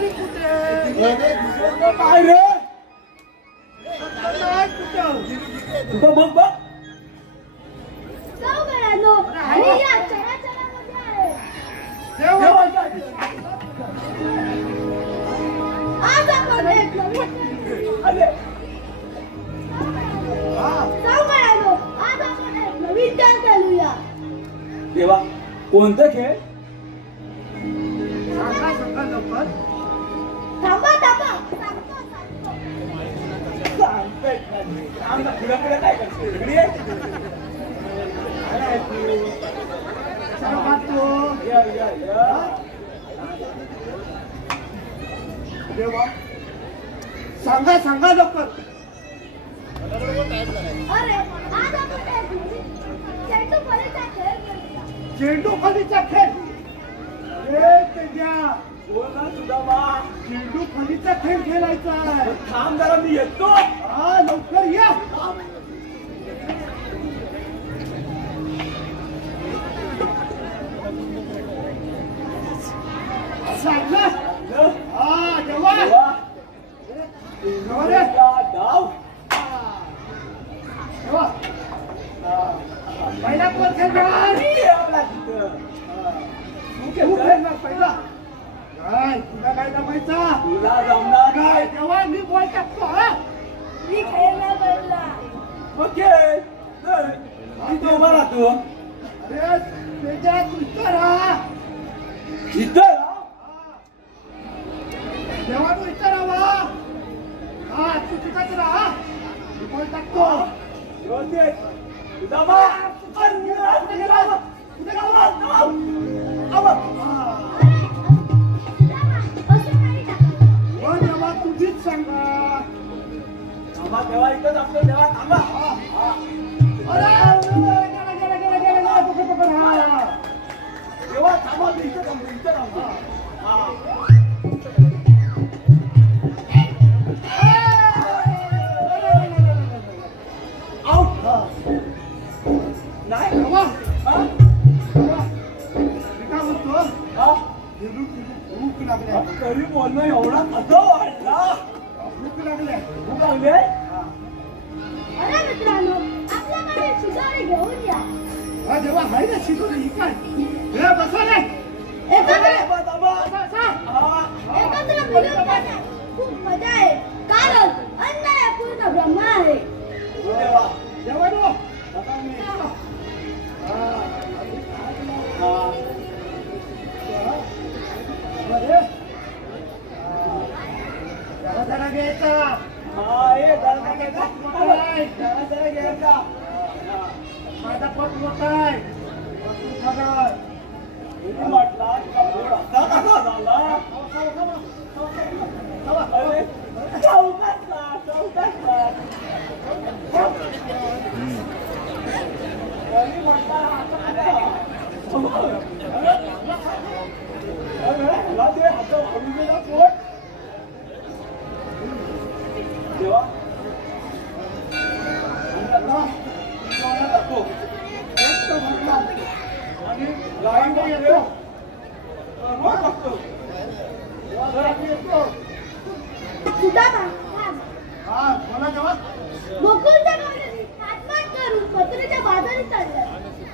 तरी कुठे काय रे कुठं बघ बघ चौघड्यानो आणि या चराचरामध्ये आहे आज आपण एक नवीन चौघड्यानो आज आपण एक नवीन खेळ खेळूया देवा कोणतं खेळ थांबा थांबा काय देवा सांगा सांगा लवकर अरे आज आपण एक चेंडू फलीचा खेळ खेळूया चेंडू फलीचा खेळ अरे तेजा बोला सुदामा चेंडू फलीचा खेळ खेळायचा आहे थांब जरा मी येतो हा लवकर या सांगा हा देवा देवा रे डाव देवा पहिला कोण खेळणार तू खेळणार पहिला काय तुला काय जमायचा तुला जमणार काय नाही तेव्हा मी बॉल टाकतो हा मी खेळला पहिला ओके इथे उभा राहतो अरे तेजा तू इथं राहा इथं तेव्हा तू इथं राहा हा तू तिथंच राहा मी बॉल टाकतो सुदामा तेव्हा तुझीच सांगा थांबा तेव्हा इथंच असतो तेव्हा थांबा अरे गेला पकड हा तेव्हा थांबा मी इथं थांबतो आउट नाही तेव्हा हा मी काय म्हणतो हा फिरू भूक लागल्या तरी बोलणं एवढा कसं वाटला भूक लागल्या भूक लागले अरे मित्रांनो आपल्याकडे शिकारी घेऊन या हा जेव्हा आहे ना शिकवलं ही काय हे बसा रे एकत्र थांबा बसा एकत्र मिळून खाण्यात खूप मजा आहे कारण अन्न हे पूर्ण ब्रह्म आहे देवा जेव्हा नो आता मी जरा घ्यायचा हे जरा घ्यायचा जरा घ्यायचा माझा पट मोठा आहे म्हटला तुझा बोर्ड असा कसा झाला अरे चौकातला तरी म्हटला देवा आणि लाईन येतो सुदामा हा बोला जेव्हा गोकुळच्या गावाने आत्महत्या करून पत्र्याच्या बाजारी चालल्या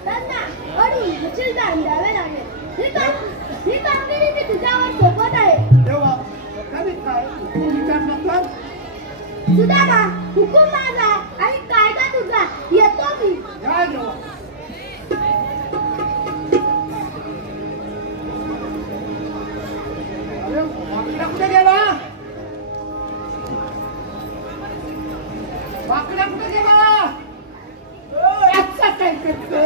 त्यांना अडून हसीलदार द्यावे लागेल ही कामगिरी मी तुझ्यावर सोपत आहे तेव्हा कधी काय तू विचारलं तर सुदामा हुकूम माझा आणि कायदा तुझा येतो मी या जेव्हा अरे वाकडा कुठे गेला वाकडा कुठे गेला अच्छा काय करतो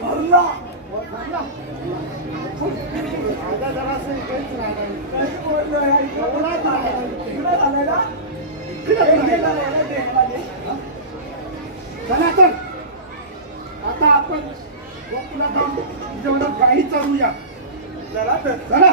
भरला माझा जरासं इकडेच राहिला चला तर आता आपण गोकुला जाऊन जेवढं गाई चरूया चला तर चला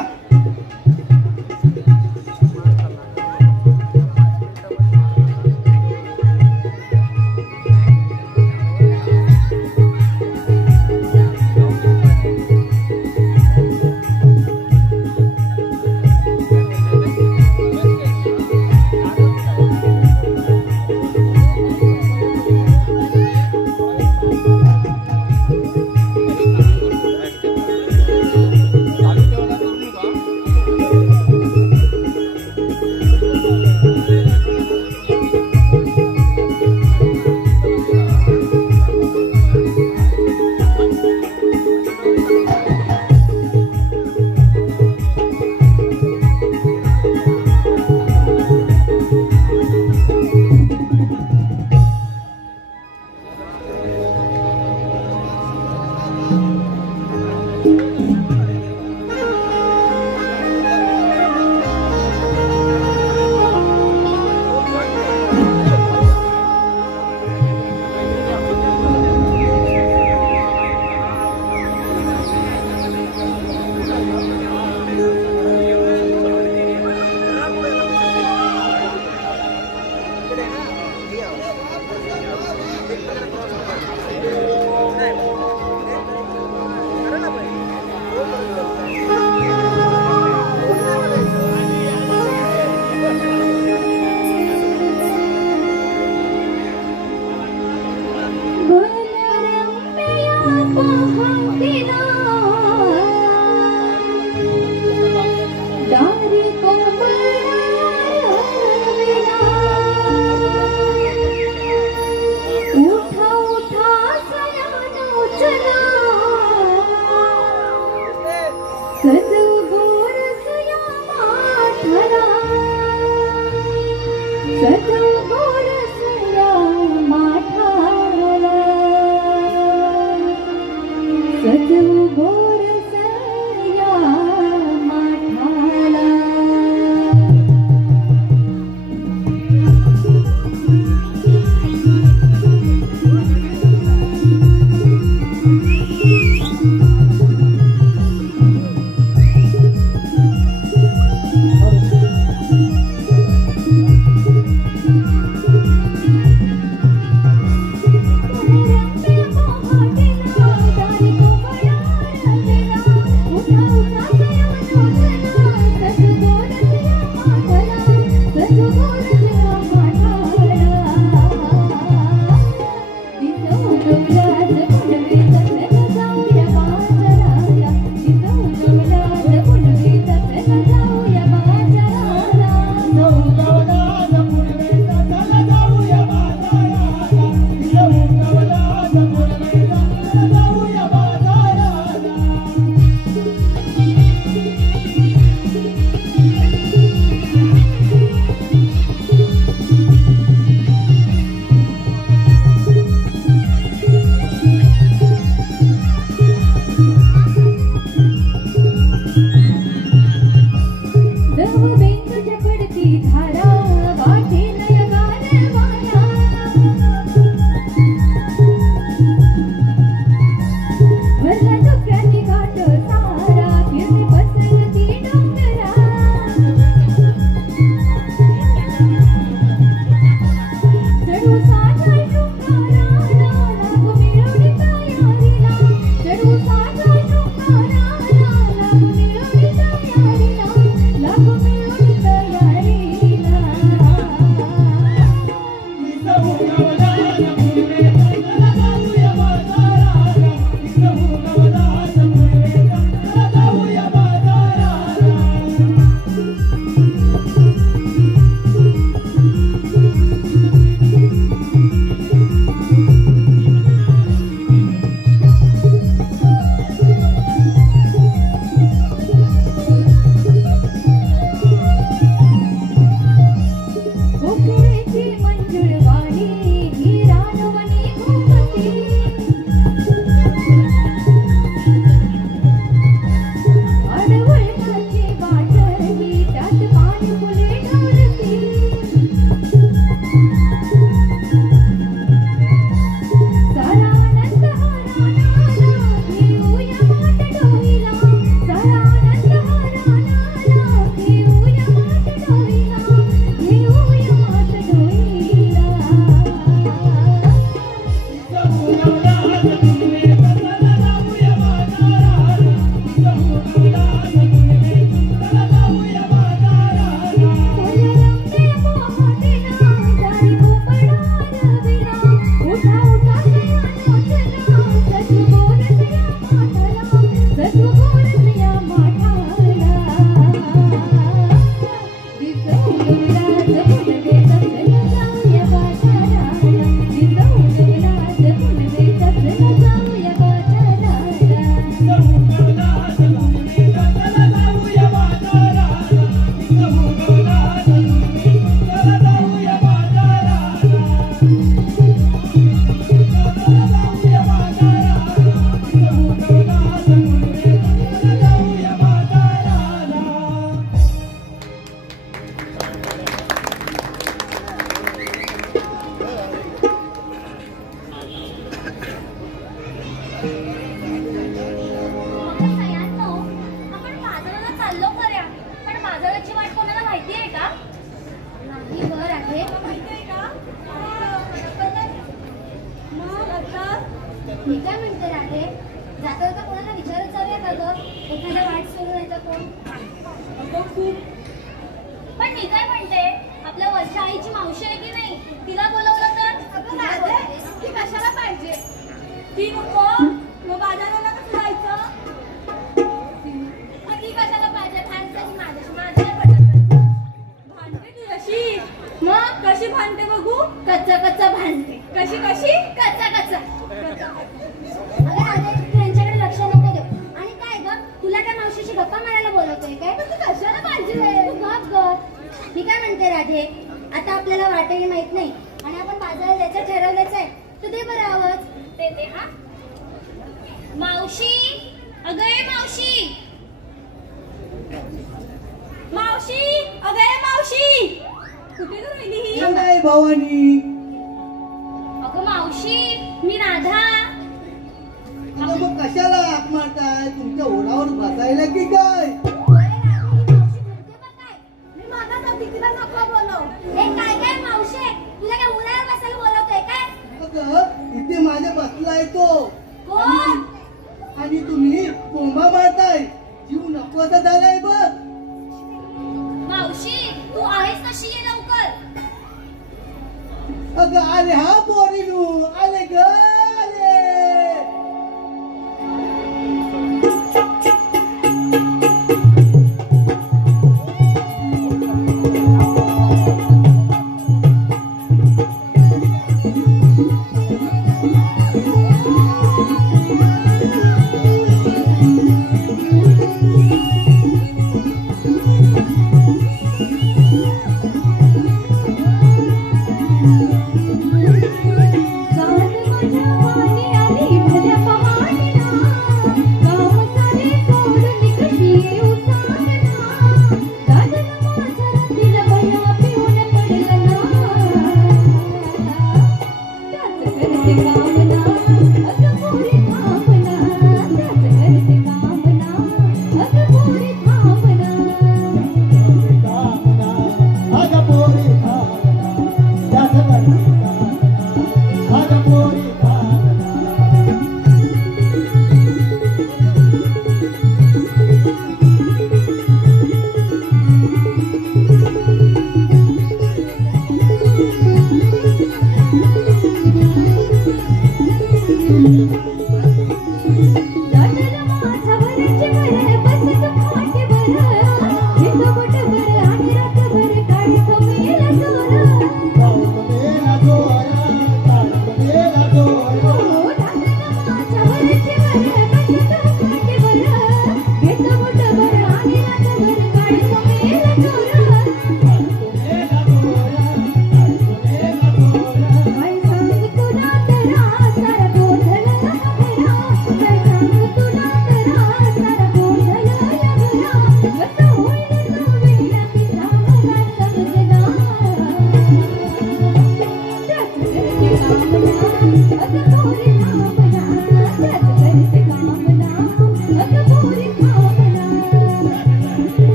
मी काय म्हणते राधे, जाता जाता कोणाला विचारत जाऊया का ग? एखाद्या वाट सोडून नाही तर कोण? पण मी काय म्हणते, आपल्या वर्षा आईची मावशी आहे की नाही, तिला बोलवलं तर? अगं राधे, ती कशाला पाहिजे? ती नको, मग वाटेल हे माहित नाही आणि आपण बाजारात जायचं ठरवलंच आहे. तू दे बरं आवाज. ते हा. मावशी, अगं ए मावशी, मावशी, अगं ए मावशी, कुठे ग राहिली ही? नाही भवानी. अगं मावशी, मी राधा. आता मग कशाला हाक मारताय? तुमच्या ओरावर बसायला की काय? मी माझा जाती तिला नको बोलव. हे काय काय मावशी, तुला काय उन्हाळ्यात बसायला बोलवतोय काय? अगं इथे माझ्या बसलाय तो. कोण? आणि तुम्ही बोंबा मारताय. जीव नकोसा झालाय बघ. मावशी, तू आहेस कशी ये लवकर. अगं आले हा पोरीनू, आले ग आले.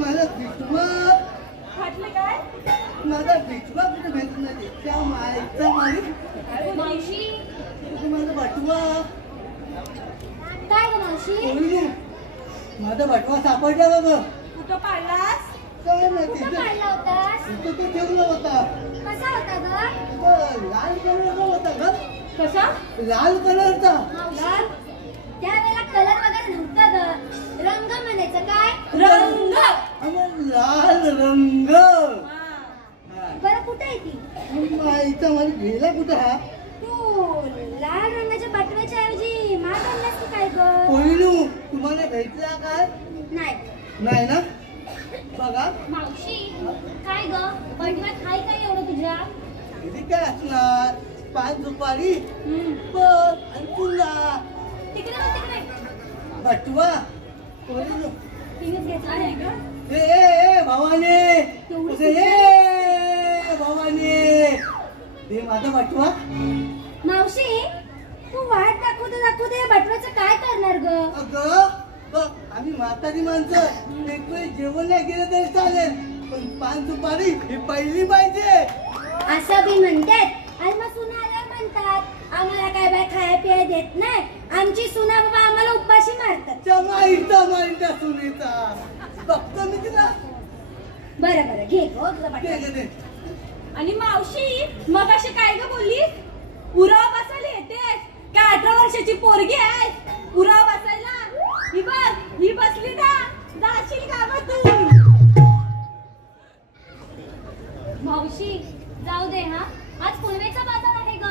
माझा दिसवा फाटले काय? माझा दिसवा कुठे भेटत नाही त्या मायचा माणूस मावशी माझा बटवा काय ग मावशी? बोलू माझा बटवा सापडला बघ कुठं पाडलास? काय माहिती कुठं काढला होतास? इथं तो ठेवला होता कसा होता ग? लाल कलरचा होता ग कसा? लाल कलरचा मावशी त्यावेळेला कलर वगैरे नव्हता ग रंग म्हणायचं काय? रंग. अगं लाल रंग बरं कुठे आहे ती? माईचा मला गेला कुठं हा तू लाल रंगाच्या बटव्याच्या ऐवजी माठ आणलास की काय ग? पहिलू तुम्हाला भेटला काय नाही. नाही ना बघा मावशी काय ग? बटव्यात हाय काय एवढं तुझ्या? किती काय असणार 5 रुपये बघ आणि तुला तिकडे बघ तिकडे. बटवा पहिलू तिनेच घेतला नाही ग? ए भवानी ए भवानी दे माझा बटवा. मावशी तू वाट दाखवते बटवाचं काय करणार ग? अगं बघ, आम्ही म्हातारी माणसं एक वेळ जेवण नाही केलं तरी चालेल, पण पान सुपारी ही पहिली पाहिजे. असं बी म्हणतात आणि मग सुना आल्यावर म्हणतात आम्हाला काय बाय खाया पिया देत नाही, आमची सुना बाबा आम्हाला उपाशी मारतात. चमाईचा सुनेचा बघतो मी तिला. बरं घे गो तुझा बटवा. दे. आणि मावशी मग अशी काय ग बोललीस? पुरावा बसायला येतेस का? 18 वर्षाची पोरगी आहे पुरावा बसायला? ही बघ, ही बसली ना, जाशील का ग तू? मावशी जाऊ दे हा, आज पुनवेचा बाजार आहे ग.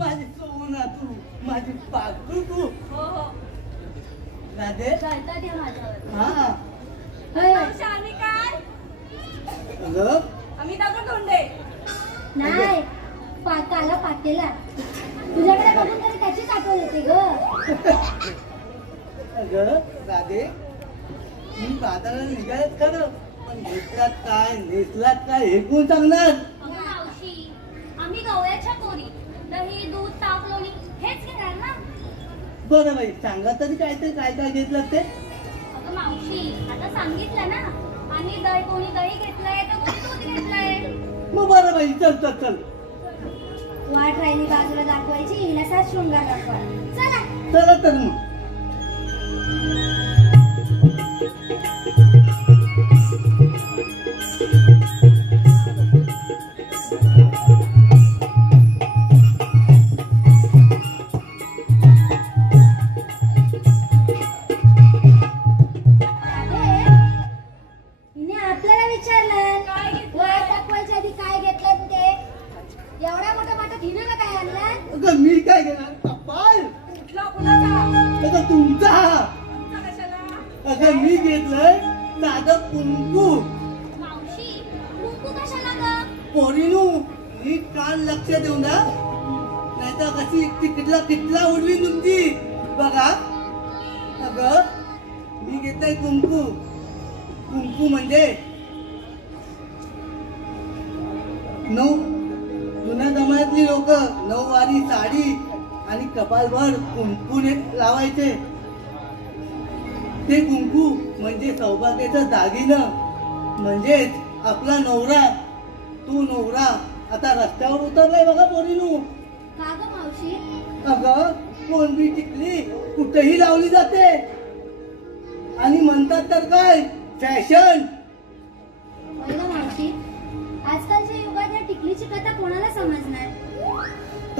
माझी सोना तू, माझी पाखरू तू. हो राधे. चालता दे माझ्यावर. हा मावशी आम्ही काय? अगं आम्ही दगड धोंडे. नाही काला पातेला. तुझ्याकडे बघून तरी त्याचीच आठवण येते ग. अगं राधे, मी बाजाराला निघायच खरं, पण घेतलात काय नेसलात काय हे कोण सांगणार? अगं मावशी आम्ही गवळ्याच्या पोरी, दही दूध ताक लोणी हेच घेणार ना. बरं बाई, सांगा तरी काय घेतलं ते. अगं मावशी आता सांगितलं ना, आणि कोणी दही घेतलंय तर कोणी दूध घेतलंय. मग बरं बाई, चल. वाट राहिली बाजूला दाखवायची, हिला शृंगार दाखवा. चला तर मग. हिने आपल्याला विचारलं काय घेतलं? वाट दाखवायच्या आधी काय घेतलं ते. एवढ्या मोठा वाटत हिने का काय आणलं? अगं मी काय घेणार? कपाल. कुठला कुणाचा? अगं तुमचा. आमचा कशाला? अगं मी घेतलंय साधं कुंकू. मावशी कुंकू कशाला ग? पोरीनू नीट कान लक्ष देऊन द्या, नाहीतर कशी किटला उडवी तुमची. बघा अगं मी घेतलंय कुंकू. कुंकू म्हणजे जुन्या जमान्यातली लोक नऊवारी साडी आणि कपालभर कुंकूने लावायचे. ते कुंकू म्हणजे सौभाग्याचं दागिनं. म्हणजेच आपला नवरा, तू नवरा आता रस्त्यावर उतरलाय बघा पोरीनू. का ग मावशी? अगं कोणबी टिकली कुठेही लावली जाते, आणि म्हणतात तर काय फॅशन. पहिलं मावशी आजकालच्या युगात या टिकलीची कथा कोणाला समजणार?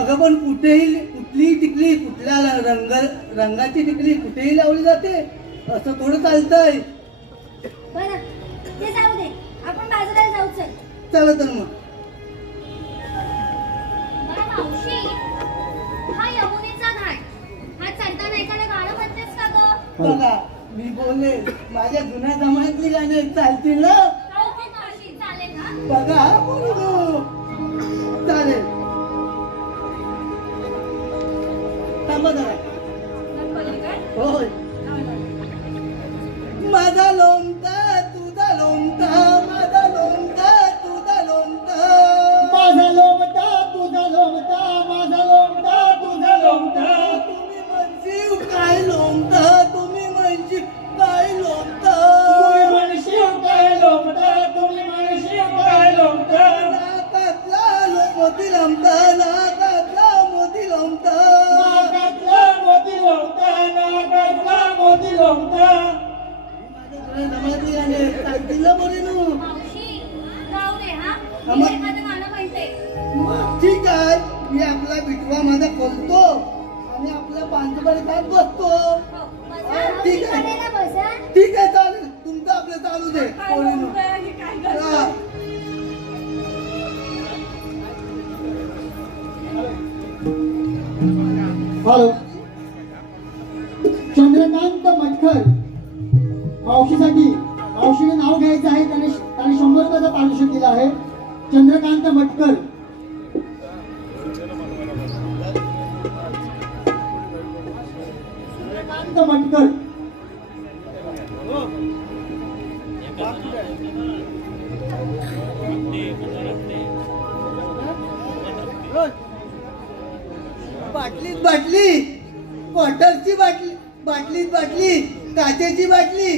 अगं पण कुठलीही टिकली, कुठल्या रंगाची टिकली कुठेही लावली जाते असं थोडं चालतंय. बरं ते जाऊ दे, आपण बाजारात जाऊ. चल. चला तर मग. बरं मावशी, हा यमुनेचा घाट, हा चढताना एखादं गाणं म्हणतेस का ग? बघा मी बोलले माझ्या जुन्या जमान्यातली गाणी चालतील ना. हो मावशी चालेल ना. बघा पोरीनू, चालेल. थांबा जरा. गणपती काय? होय. माझा लोमता तुझा लोमता, माझा लोमता तुझा लोमता, माझा लोमटा तुझा लोमटा, माझा लोमटा तुझा लोमटा. तुम्ही म्हणशील काय लोमता, तुम्ही म्हणशील काय लोमता. तुम्ही म्हणशील काय लोमटा, तुम्ही म्हणशील काय लोमटा. नाकातला मोती लोमता, नाकातला मोती लोमता, नाकातला मोती लोमटा, नाकातला मोती लोमटा. जमातली गाणे सांगतील ना पोरीनू. मावशी जाऊ दे हा, हा, मी मग? एखादं गाणं म्हणते. ठीक आहे, मी आपला बिटवा माझा खोलतो आणि आपल्या पांचबारी खात बसतो. हो, बसा. ठीक आहे. कडेला बसा. ठीक आहे, चालेल. तुमचं आपलं चालू दे काय पोरीनू. बोलतोय आणि काय हा. करतोय? हॅलो, चंद्रकांत मटकर मावशीने नाव घ्यायचं आहे. त्याने 100 रुपयाचं पारितोषिक दिलं आहे. चंद्रकांत मटकर. चंद्रकांत मटकर. बाटलीत बाटली काचेची बाटली,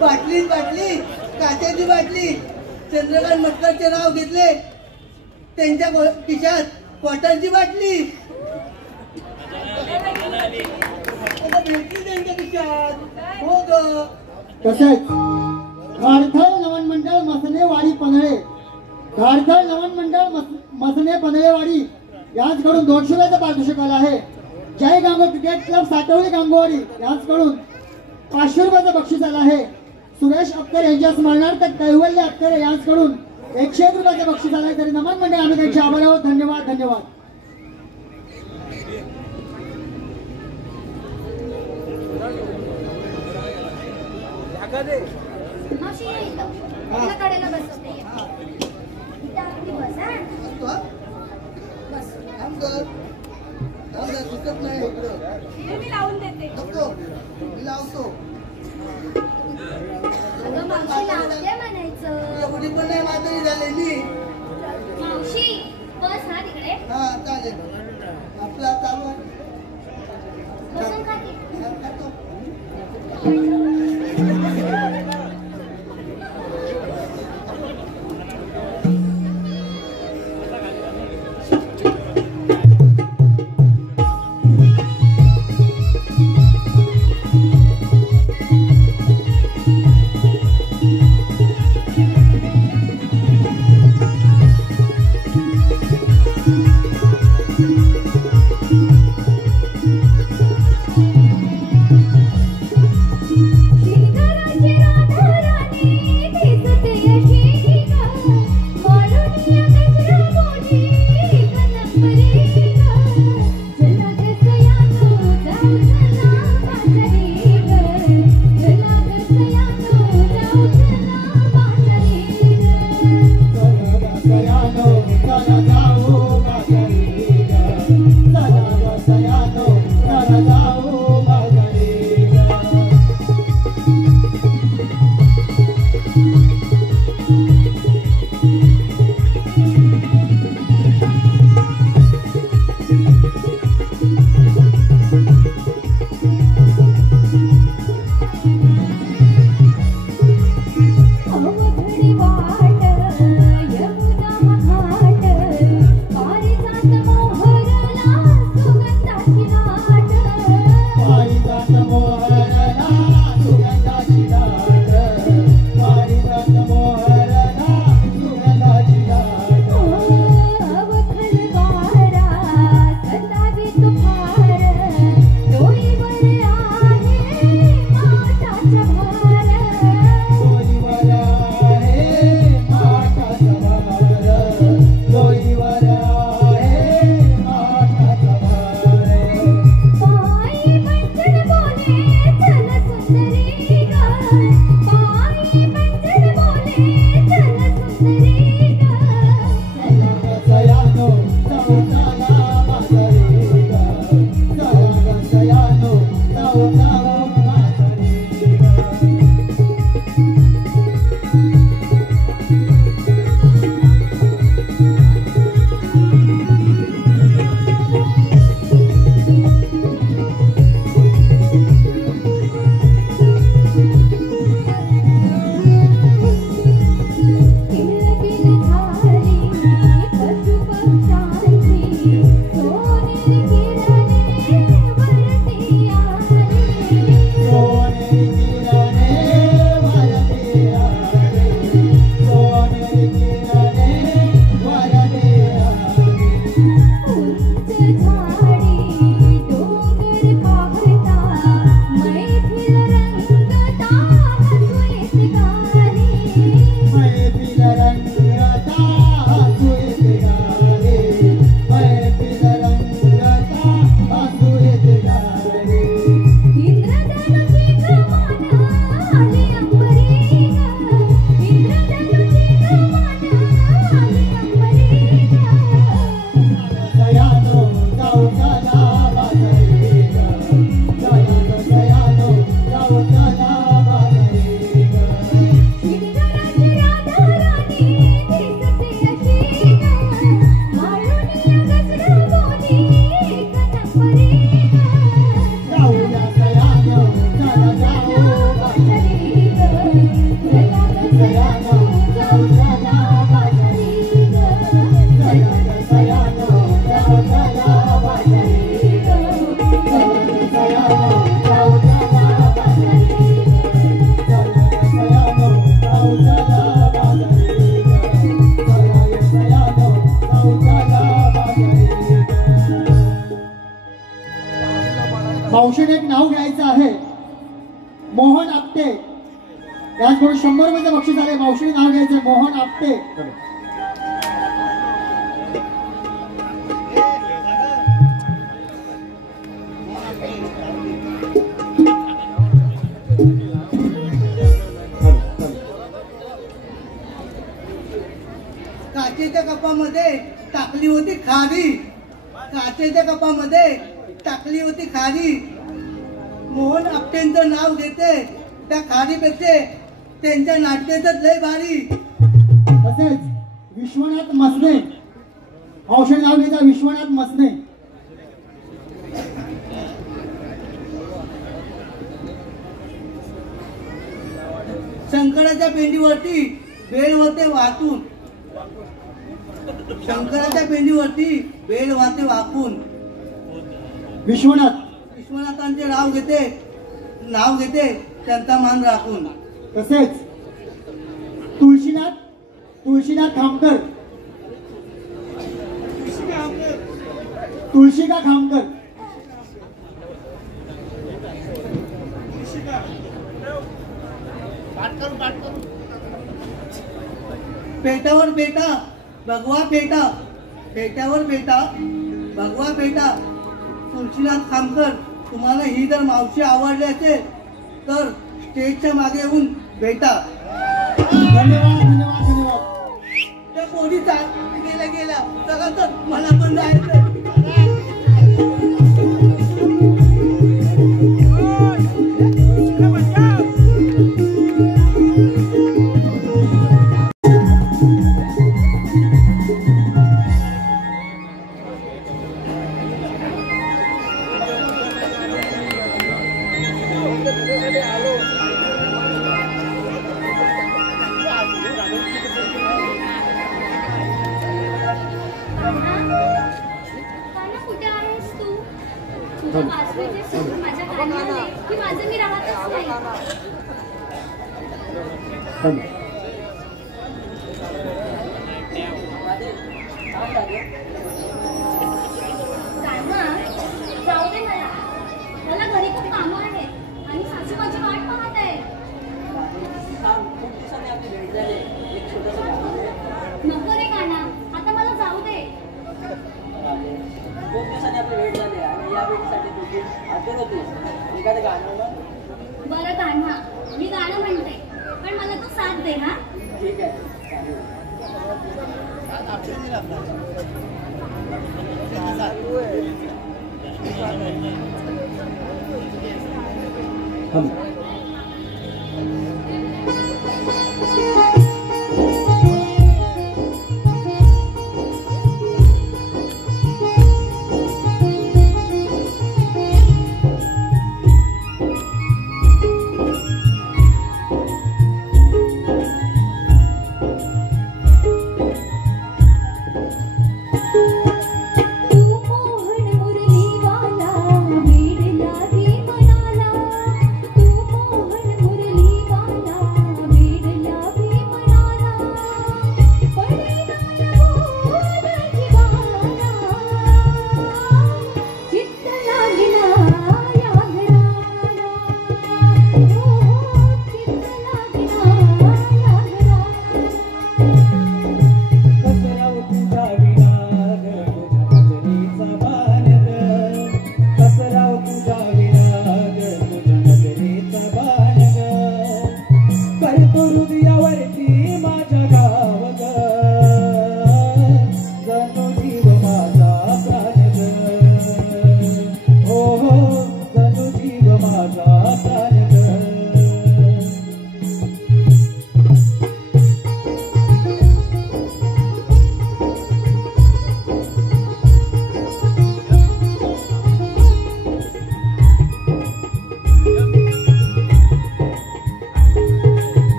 बाटलीत बाटली काचेची बाटली. चंद्रकांत मटकरचे नाव घेतले, त्यांच्या खिशात क्वार्टरची बाटली भेटली त्यांच्या खिशात. हो ग. तसेच घाडथळ नवन मंडळ मसनेवाडी पनळे, घाडथळ नवन मंडळ मसने पनळेवाडी यांचकडून 200 रुपयाचा पारितोषिक आला आहे. जय गांगो क्रिकेट क्लब सातवली गांगोवाडी यांचकडून 500 रुपयाचं बक्षीस आलं आहे. सुरेश अख्तर यांच्या स्मरणार्थ कैवल्य अख्तर यांचकडून 101 रुपयाचं बक्षीस आलं आहे. तरी नमन मंडळ आम्ही त्यांचे आभार आहोत. धन्यवाद धन्यवाद. मावशी इथं. आपल्या कडेला बसवते. इथं आपली बस हा. बस. दिसत नाही इकडं. हे मी लावून देते. नको मी लावतो. अगं मावशी लावते म्हणायचं. एवढी पण नाही म्हातारी झालेली. मावशी बस हा तिकडे. हा चालेल. आपला चालू आहे. बसून खाते. खातो. मोहन आपटे याचकडून 100 रुपयाचं बक्षीस आले. मावशी नाव घ्यायचं मोहन आपटे. काचेच्या कपामध्ये टाकली होती खारी. काचेच्या कपामध्ये टाकली होती खारी. मोहन आपटेंचं नाव घेते त्या खारीपेक्षा त्यांच्या नाट्यातच लय भारी. तसेच विश्वनाथ मसने औषध नाव घ्यायचा विश्वनाथ मसने. शंकराच्या पेंडीवरती बेल होते वाहतून. शंकराच्या पेंडीवरती बेल वाहते वाकून. विश्वनाथांचे नाव घेते त्यांचा मान राखून. तसेच तुळशीनाथ खामकर. तुळशिका खामकर. पेटावर बेटा भगवा पेटा. पेटावर बेटा भगवा पेटा. तुळशीनाथ खामकर, तुम्हाला ही जर मावशी आवडली असेल तर स्टेजच्या मागे येऊन भेटा. धन्यवाद धन्यवाद धन्यवाद. त्या पोरी गेला चला तर मला पण जायचं. कुठे आहेस तू? तुझ्या वासनेचे सूर माझ्या कानात आले की माझं मी राहतच नाही. कान्हा, जाऊ दे मला घरी खूप कामं आहेत आणि सासू माझी वाट पाहत आहे. नको रे कान्हा, आता मला जाऊ दे. खूप दिवसांनी आपली भेट झाली आणि या भेटीसाठी तुझी आतुर होती. एखादं गाणं बरं कान्हा, मी गाणं म्हणते पण मला तू साथ दे. हा ठीक आहे. मोहन मुरली वाला वेड लागे मनाला. तू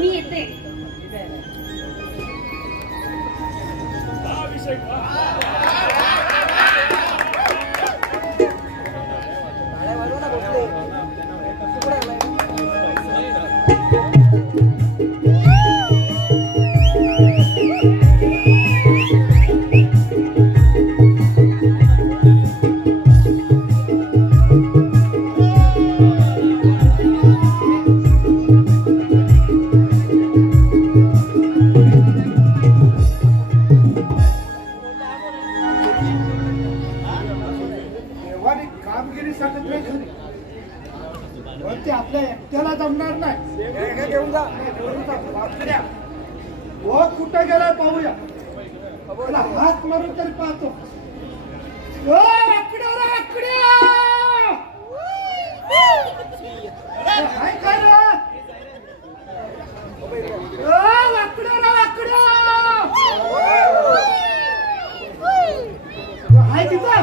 मी येते. देवाने कामगिरी सांगत नाही खरी, पण ते आपल्या एकट्याला जमणार नाही. घेऊन जा वाकड्या. हो कुठं गेला पाहूया. त्याला हात मारून तरी पाहतो. ओ वाकड्या रे वाकड्या. काय काय रे? ओ वाकड्या रे वाकड्या. हाय तिथं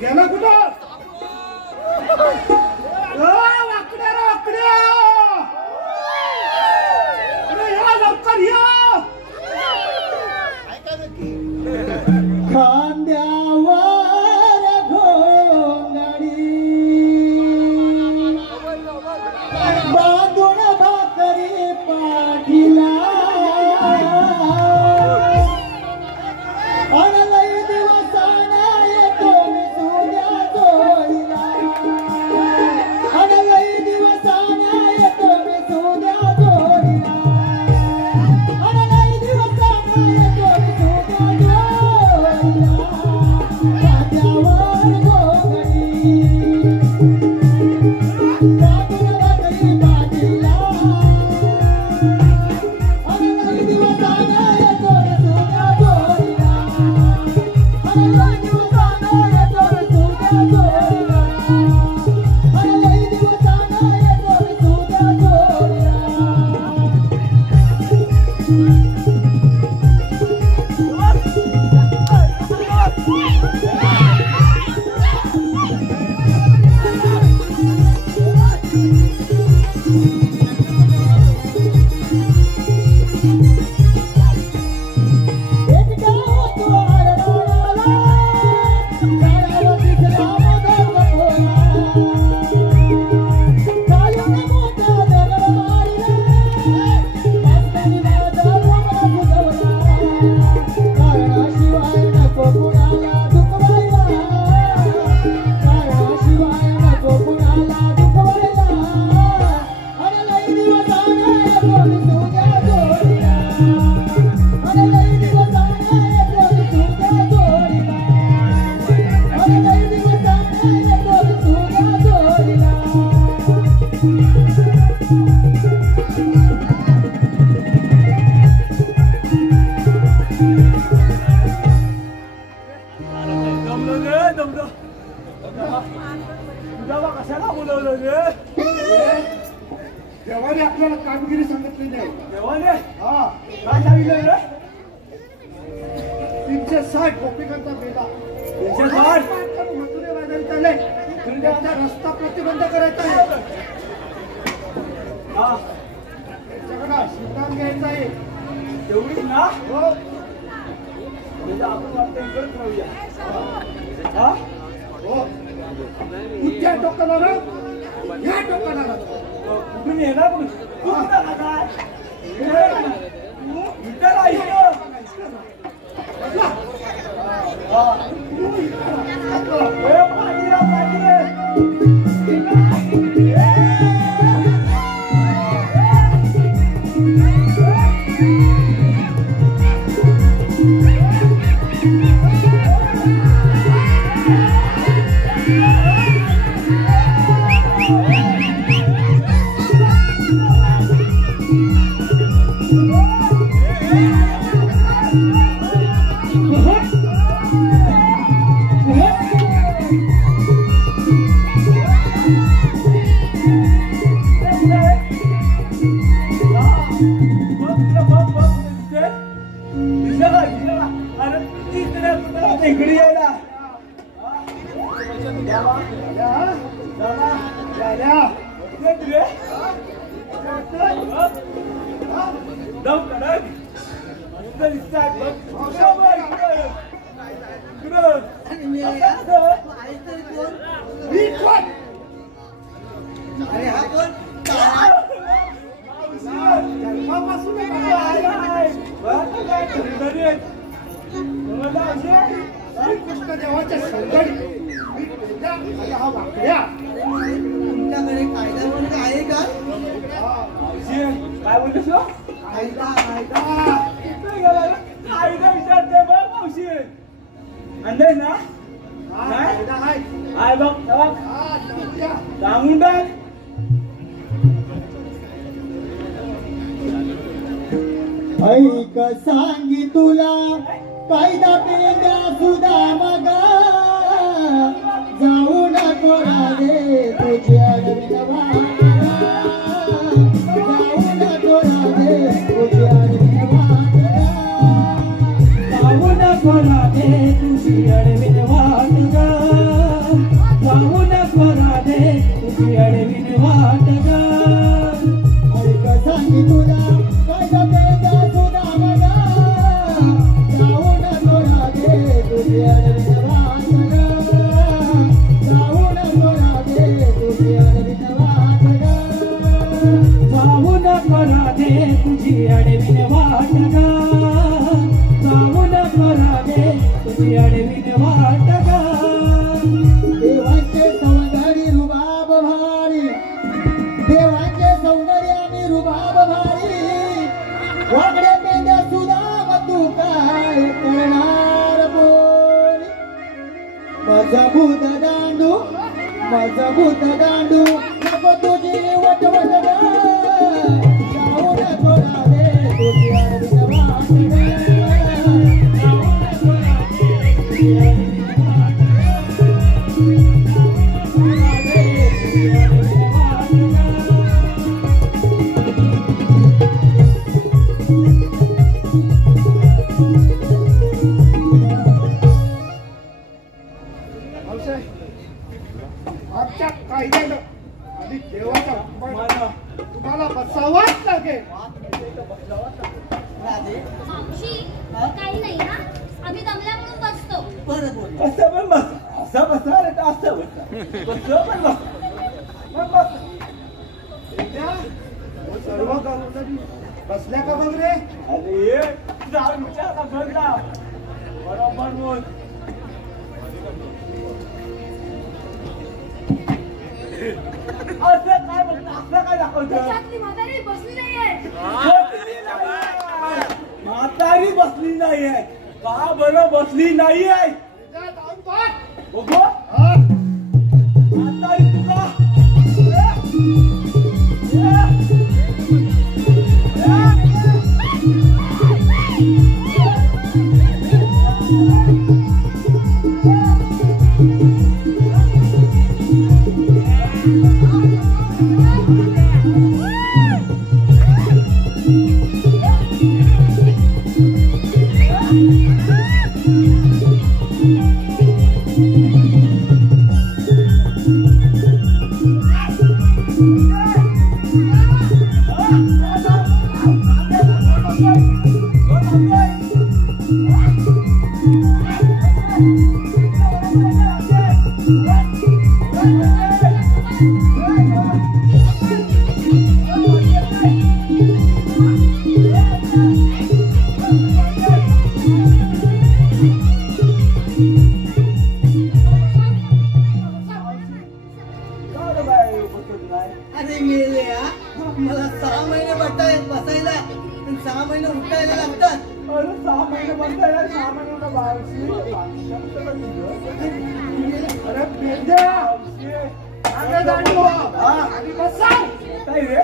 गेला कुठं? वाकड्या रे वाकड्या. अरे या लवकर या. खांद्यावर घोंगडी बांधून भाकरी पाठीला अनलय दिवसाना येतो मी तुझ्या जोडीला. अनलय दिवसाना येतो मी तुझ्या जोडीला. अनलय दिवसाना येतो मी तुझ्या जोडीला. खांद्यावर घोंगडी बांधून भाकरी पाठीला अनलय दिवसाना येतो मी तुझ्या जोडीला. अनलय दिवसाना येतो मी तुझ्या जोडीला. अनलय दिवसाना येतो मी तुझ्या जोडीला. एक गाव तो आरडाला गाडाला दिसला मधोका पोला. काळून मोठा दगड मारला मास्तानी माझा डोंगरा फुगवला. कारणाशिवाय नको कुणाला दुखवायला. कारणाशिवाय नको कुणाला दुखवायला. अनलय दिवसाना येतो मी तुझ्या जोडीला. अनलय दिवसाना येतो मी तुझ्या जोडीला. अनलय दिवसाना येतो मी तुझ्या जोडीला. कशाला बोलवलं रे? देवाने आपल्याला कामगिरी सांगितली नाही. देवाने हा काय सांगितलं रे? 360 गोपिकांचा मेला. 360 मथुरे वाजायला चालले. त्यांचा रस्ता प्रतिबंध करायचा आहे. हा त्यांच्याकडे शिवदान घ्यायचं आहे. एवढीच ना? हो. आपण वाटतं इकडेच राहूया. हा हो कुठच्या टोकाला ना या टोकाला ना कुठून येणार कुठून काय इतर जाऊ कडक सुंदर दिसतात बघ आणि मी आई तरी कोण? मी कोण अरे हा कोण? जन्मापासून श्रीकृष्ण देवाच्या संगडी मी तुझ्या आणि हा वाकड्या तुमच्याकडे कायदा वगैरे आहे का? काय बोलतोस कायदा कायदा विचारते बघ मावशी अंदाज ना आहे बघ सांगून टाक ऐक सांगी तुला कायदा पेंड्या सुद्धा मगा जाऊ नको रे तुझी अडविन वाटगा जाऊ नको रे तुझी अडविन वाटगा जाऊ नको रे तुझी अडविन वाटगा जाऊ नको रे तुझी अडविन वाटगा ऐक सांगी तुला कायदा पेंड्या सुद्धा मगा जाऊ नको रे तुझी अडविन वाटगा जाऊ नको रे तुझी अडविन वाटगा जाऊ नको रे तुझी अडविन वाटगा जाऊ नको रे तुझी अडविन वाटगा देवांचे सौंदर्य रुबाब भारी देवांचे सौंदर्य आणि रुबाब भारी वाकड्या पेंड्या सुदाम तू काय करणार बोल मजबूत दांडू नको तुझी वटवट ग जाऊ नको रे तुझी अडविन वाटगा जाऊ नको रे तुझी अडविन वाटगा जाऊ नको रे तुझी अडविन वाटगा आजच्या कायद्यानं आणि देवाच्या हुकमानं तुम्हाला बसावाच लागेल मावशी काही नाही ना आम्ही दमल्या म्हणून बसतो परत बोल. कसं पण बस असं बसा रे का असं बसा कसं पण बस मग बस त्या सर्व करून बसल्या का बघ रे अरे दारूच्या का बघ ना बरोबर बोल असं काय बघ असं काय दाखवतो त्याच्यातली म्हातारी बसली नाहीये म्हातारी बसली नाहीये का बरं बसली नाहीये बघू म्हातारी तुला अरे मेले मला 6 महिने बसायला आणि 6 महिने उठायला लागतात. अरे 6 महिने बसायला 6 महिने अरे पेंड्या आगे दांडू आणि बसाव काय रे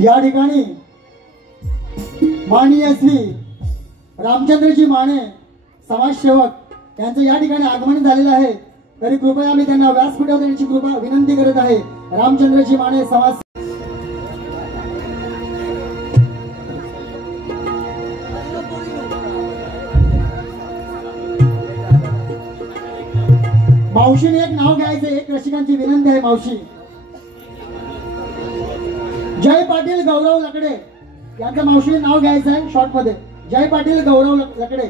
या ठिकाणी माननीय श्री रामचंद्रजी माने समाजसेवक यांचं या ठिकाणी आगमन झालेलं आहे, तरी कृपया मी त्यांना व्यासपीठावर येण्याची कृपा विनंती करत आहे. रामचंद्रजी माने समाज मावशीने एक नाव घ्यायचं, एक रसिकांची विनंती आहे. मावशी जय पाटील गौरव लकडे यांचं मावशीने नाव घ्यायचं आहे शॉर्ट मध्ये. जय पाटील गौरव लकडे,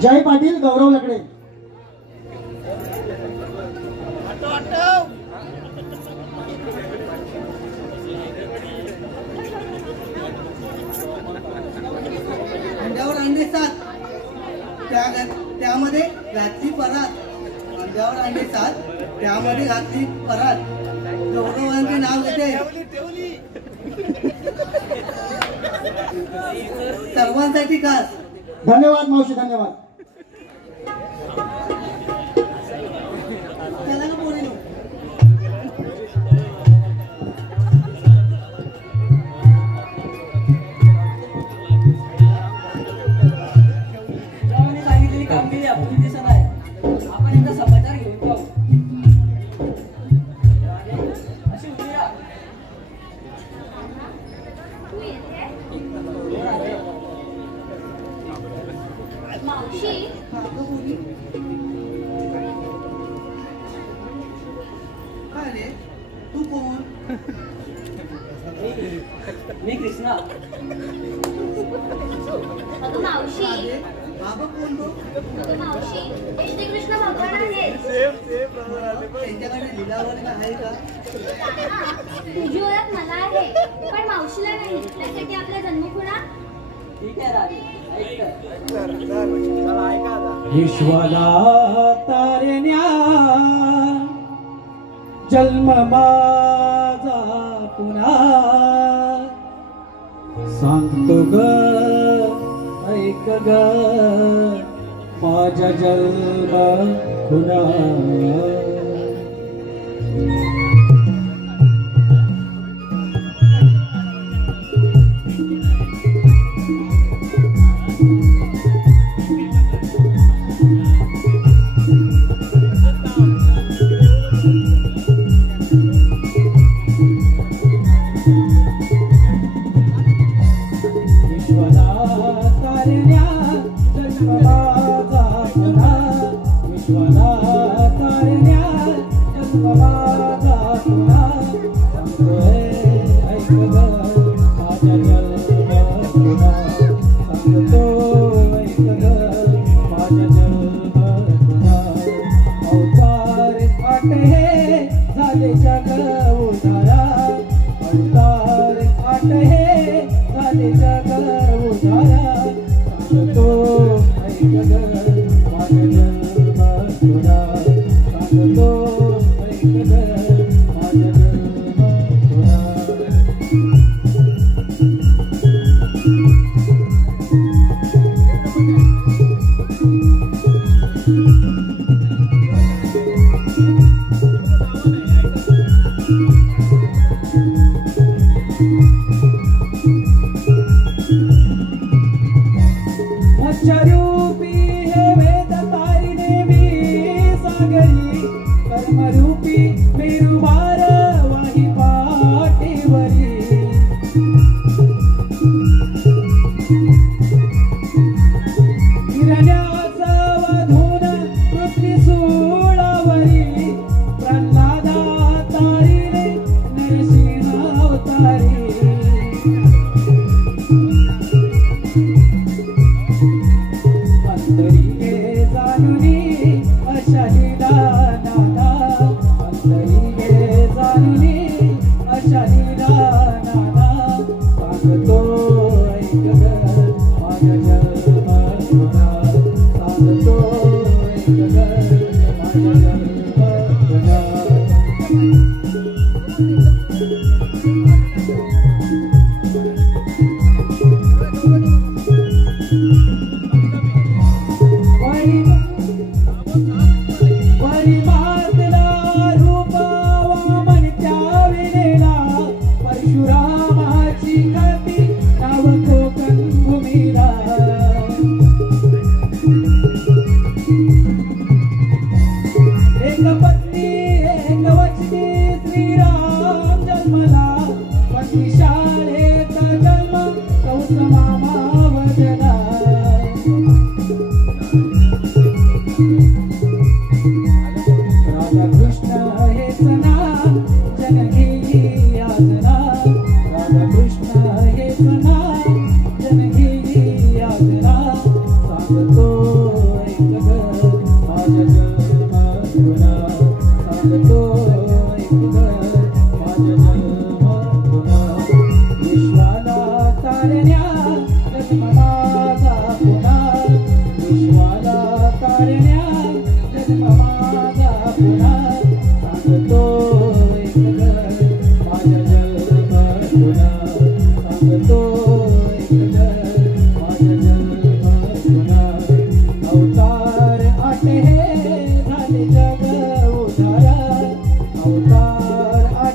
जय पाटील गौरव लकडे. अंड्यावर अंडे 7 त्यामध्ये घातली परात. अंड्यावर अंडे 7 त्यामध्ये घातली परात. गौरवांचे नाव घेते. सर्वांसाठी खास. धन्यवाद मावशी, धन्यवाद. चला ना पोरीनो. जेव्हा सांगितलेली कामगिरी आपली दिसत आहे, आपण एकदा समाचार घेऊन जाऊ. अशी उभी राहा. तू येते मावशी. काय रे तू कोण? मी कृष्णा. अगं मावशी, अरे बाबा कोण तो? अगं मावशी, हे श्रीकृष्ण भगवान आहेत. त्यांच्याकडे लिलावर का आहे का? तुझी ओळख मला आहे पण मावशीला नाही. त्यासाठी आपला जन्म खुणा. ठीक आहे राजे, ऐक तर. विश्वाला तारण्या जन्म माझा पुन्हा सांगतो ग ऐक ग माझा जन्म पुन्हा. विश्वाला तारण्या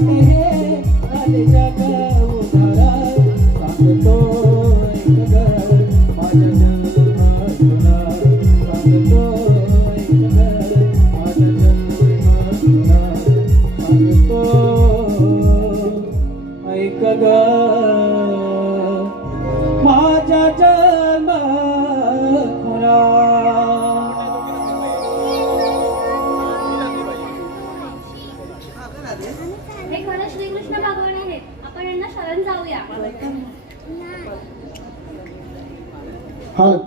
हे झाले जग उधारा सांगतो ऐक ग माझ्या जन्मातुला सांगतो ऐक ग माझ्या जन्मातुला सांगतो ऐक ग माझ्या जन्मातुला. हे खरं श्रीकृष्ण भगवान आहेत. आपण यांना शरण जाऊया. हाल